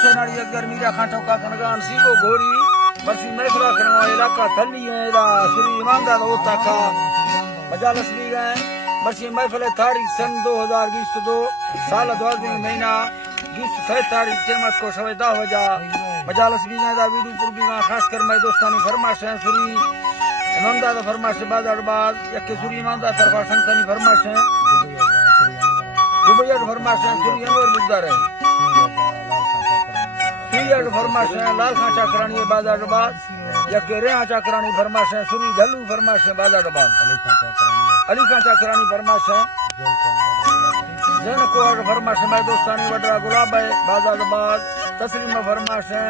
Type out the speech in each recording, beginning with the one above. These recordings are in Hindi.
से नाड़ी अगर मीरा खाटो का कनगान सीगो घोरी बरसी महफिला करवा इलाका थली है इला श्री ईमानदार होता का मजालस भी गए बरसी महफिल तारीख सन 2022 साल 12 महीना 20 तारीख तेमत को सवे 10 बजा मजालस भी गए दा वीडियो पर भी खास कर मैं दोस्तानी फरमाश है श्री ईमानदार फरमाश बाजार बाद यके श्री ईमानदार तरफा संतनी फरमाश है दुबई फरमाश है श्री अनवर बुद्धार है सीएड फरमाश है लाल खां चाकरानी बाजार बाद यके रेहा चाकरानी फरमाश है श्री गलू फरमाश है बाजार बाद अली खां चाकरानी फरमाश है जन कोहर फरमाश है मैं दोस्तानी वडरा गुलाब है बाजार बाद तस्लीम फरमाश है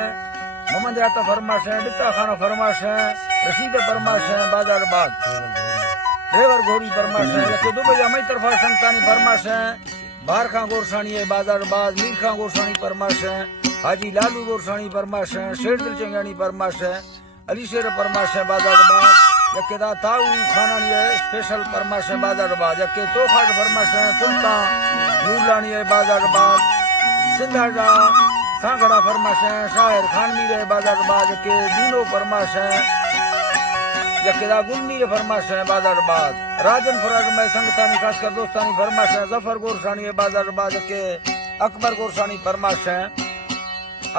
मोहम्मद याता फरमाश है डिता खान फरमाश है रशीद फरमाश है बाजार बाद ड्राइवर घोड़ी फरमाश है यके दुबई मई तरफा संतानी फरमाश है बाहर खां गोरसानी है बाजार बाद मीर खां गोरसानी फरमाश है हाजी लालू गोरसानी फरमाश है शेर दिल चंगानी फरमाश है अली शेर फरमाश है बाजार बाद यके दा ताऊ खानानी है स्पेशल फरमाश है बाजार बाद यके तोखाट फरमाश है सुल्तान नूरलानी है बाजार बाद सिंधाड़ा सांगड़ा फरमाश है शायर खानमीर है बाजार बाद यके दीनो फरमाश है यके दा गुलमीर फरमाश है बाजार बाद राजन फराज में संगतानी खासकर दोस्तानी फरमाश है जफर गोरसानी है बाजार बाद यके अकबर गोरसानी फरमाश है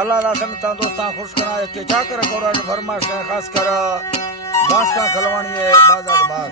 अल्लाह संगता दोस्तां खुश करा यके चाकर गोरा फरमाश है खासकर बास का खलवानी है बाजार बाद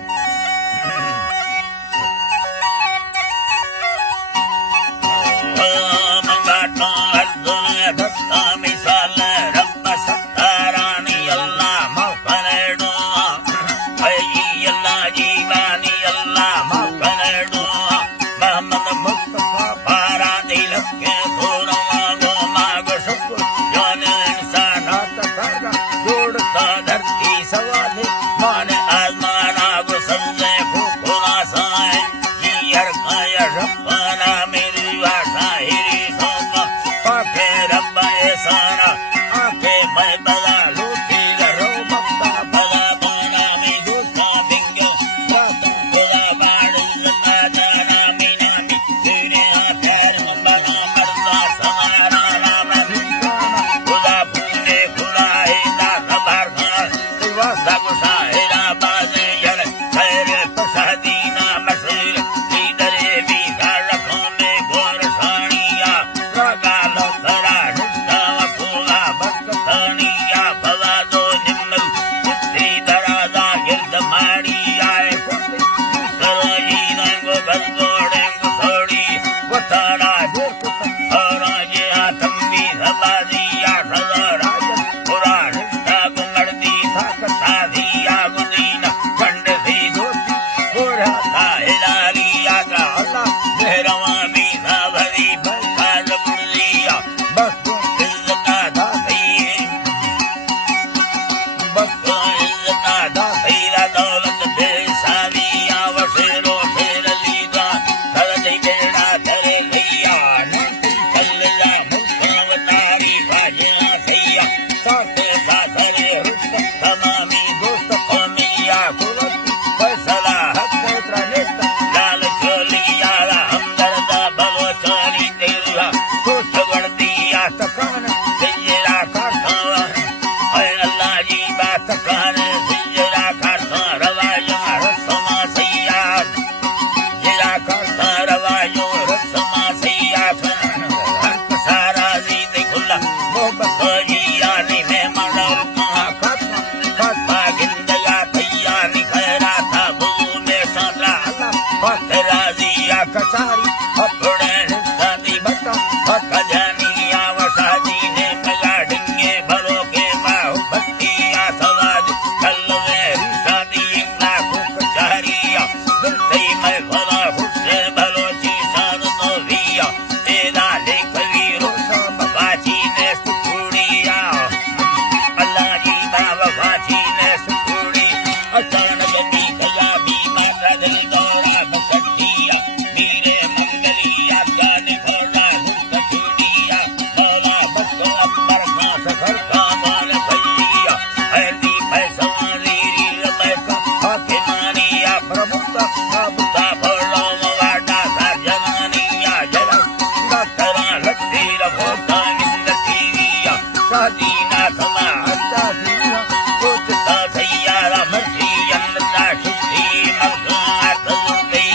दीना खमा अच्छा सीरिया कुछ तो सैयारा मर्जी अन्नता शुद्धि मलका तलुपे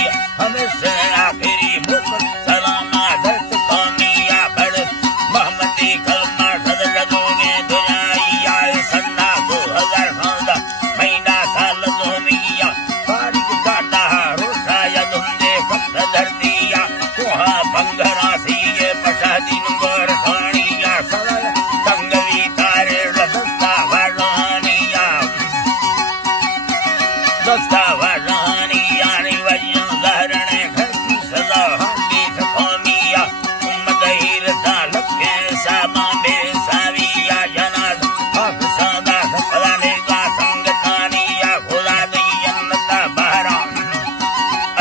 हमेशा आखिरी मुकत सलामा दस्त कौमिया बड़ मोहम्मदी कलमा सदरदो में दुनिया सन्ना 2000 खानदा महीना साल दोमिया तारीख काटा रोशा या दुंदे फक्त धरतिया कोहा बंगरा सी ये पशादी नंबर सानिया सदा संगवी तारे रदस्ता वरानिया दस्ता वरानिया नि वजन जहरने घर की सजा हकी कौमिया उम्मत हिरता लखे सामा बेसाविया जनाज हक सदा सफलाने का संगतानिया खुदा दी जन्नता बहरा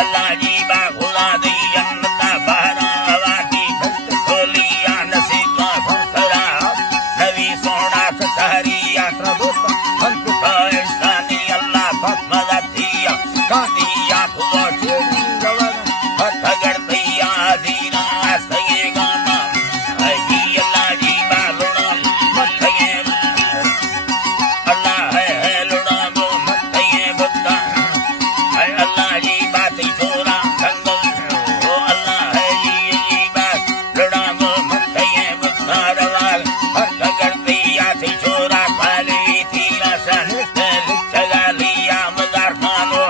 अल्लाह जी बा खुदा दी जन्नता बहरा वाटी खत खोलिया नसीबा फसरा नबी सोना सहारिया दोस्त हंक पाकिस्तानी अल्लाह मदतिया कातिया खुदा चेड़ी रवाना हथ गड़तिया दीना सगे गाना जी अल्लाह जी बा लुड़ा मथये अल्लाह है लुड़ा गो मथये बुद्धा है अल्लाह जी बात छोरा संगल ओ अल्लाह है जी बात लुड़ा गो मथये बुद्धा रवाल हथ गड़तिया छोरा खाली थी सन चगा लिया मजार खानो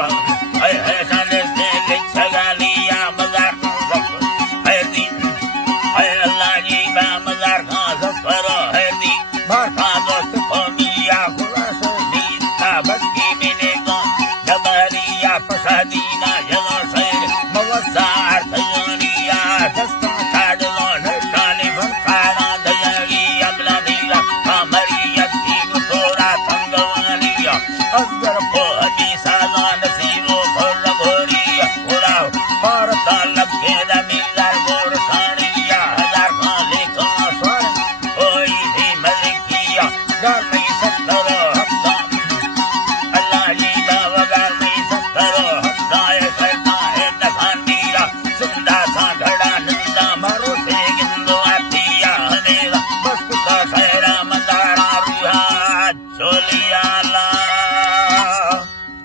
है सन चगा लिया मजार है दी है अल्लाह जी बा मजार खां सफर है दी भारत दोस्त कौमिया खुदा से दीता बच्ची मिलेगा जबरिया पसादीना जलो से मवसार तयनिया दस्ता काडलो नटाने भरखाना दयागी अगला नीला कामरिया की गुतोरा संगवानिया अगर को हदी साला नसीबो भर भोरिया खुदा भारत लगे दमीदार गोर सानिया हजार खां लेखा स्वर कोई भी मलिकिया घर में सत्तरो हफ्ता अल्लाह जी बाबा घर में सत्तरो हफ्ता है सरता है नखानिया सुंदा सा घड़ा